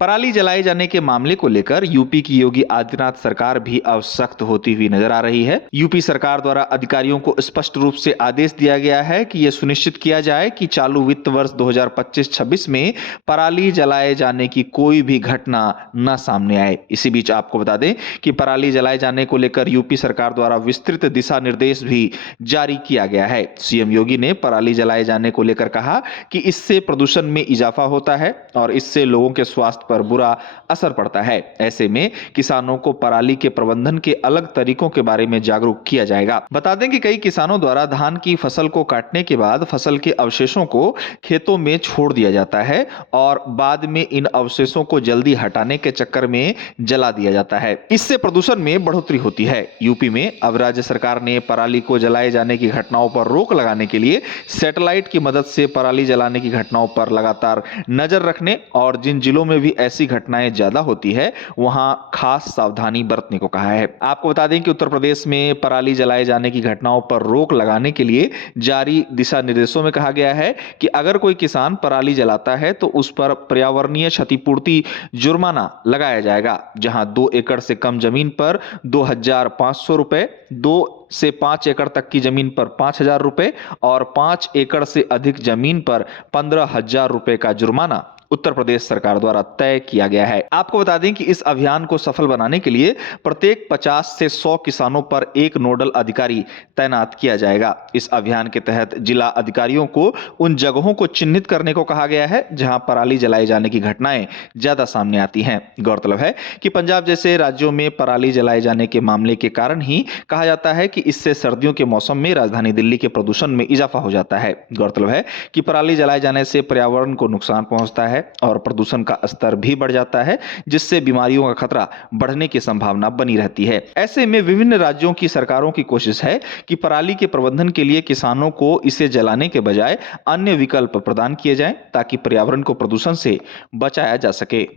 पराली जलाए जाने के मामले को लेकर यूपी की योगी आदित्यनाथ सरकार भी अब सख्त होती हुई नजर आ रही है। यूपी सरकार द्वारा अधिकारियों को स्पष्ट रूप से आदेश दिया गया है कि यह सुनिश्चित किया जाए कि चालू वित्त वर्ष 2025-26 में पराली जलाए जाने की कोई भी घटना न सामने आए। इसी बीच आपको बता दें कि पराली जलाए जाने को लेकर यूपी सरकार द्वारा विस्तृत दिशा निर्देश भी जारी किया गया है। सीएम योगी ने पराली जलाए जाने को लेकर कहा कि इससे प्रदूषण में इजाफा होता है और इससे लोगों के स्वास्थ्य पर बुरा असर पड़ता है। ऐसे में किसानों को पराली के प्रबंधन के अलग तरीकों के बारे में जागरूक किया जाएगा। बता दें कि कई किसानों द्वारा धान की फसल को काटने के बाद फसल के अवशेषों को खेतों में छोड़ दिया जाता है और बाद में इन अवशेषों को जल्दी हटाने के चक्कर में जला दिया जाता है। इससे प्रदूषण में बढ़ोतरी होती है। यूपी में अब राज्य सरकार ने पराली को जलाए जाने की घटनाओं पर रोक लगाने के लिए सैटेलाइट की मदद से पराली जलाने की घटनाओं पर लगातार नजर रखने और जिन जिलों में भी ऐसी घटनाएं ज्यादा होती है वहां खास सावधानी बरतने को कहा है। आपको बता दें कि उत्तर प्रदेश में पराली जलाए जाने की घटनाओं पर रोक लगाने के लिए जारी दिशा निर्देशों में कहा गया है कि अगर कोई किसान पराली जलाता है तो उस पर पर्यावरणीय क्षतिपूर्ति जुर्माना लगाया जाएगा, जहां 2 एकड़ से कम जमीन पर 2,500 रुपए, 2 से 5 एकड़ तक की जमीन पर 5,000 रुपए और 5 एकड़ से अधिक जमीन पर 15,000 रुपए का जुर्माना उत्तर प्रदेश सरकार द्वारा तय किया गया है। आपको बता दें कि इस अभियान को सफल बनाने के लिए प्रत्येक 50 से 100 किसानों पर एक नोडल अधिकारी तैनात किया जाएगा। इस अभियान के तहत जिला अधिकारियों को उन जगहों को चिन्हित करने को कहा गया है जहां पराली जलाए जाने की घटनाएं ज्यादा सामने आती हैं। गौरतलब है कि पंजाब जैसे राज्यों में पराली जलाए जाने के मामले के कारण ही कहा जाता है कि इससे सर्दियों के मौसम में राजधानी दिल्ली के प्रदूषण में इजाफा हो जाता है। गौरतलब है कि पराली जलाए जाने से पर्यावरण को नुकसान पहुंचता है और प्रदूषण का स्तर भी बढ़ जाता है, जिससे बीमारियों का खतरा बढ़ने की संभावना बनी रहती है। ऐसे में विभिन्न राज्यों की सरकारों की कोशिश है कि पराली के प्रबंधन के लिए किसानों को इसे जलाने के बजाय अन्य विकल्प प्रदान किए जाएं ताकि पर्यावरण को प्रदूषण से बचाया जा सके।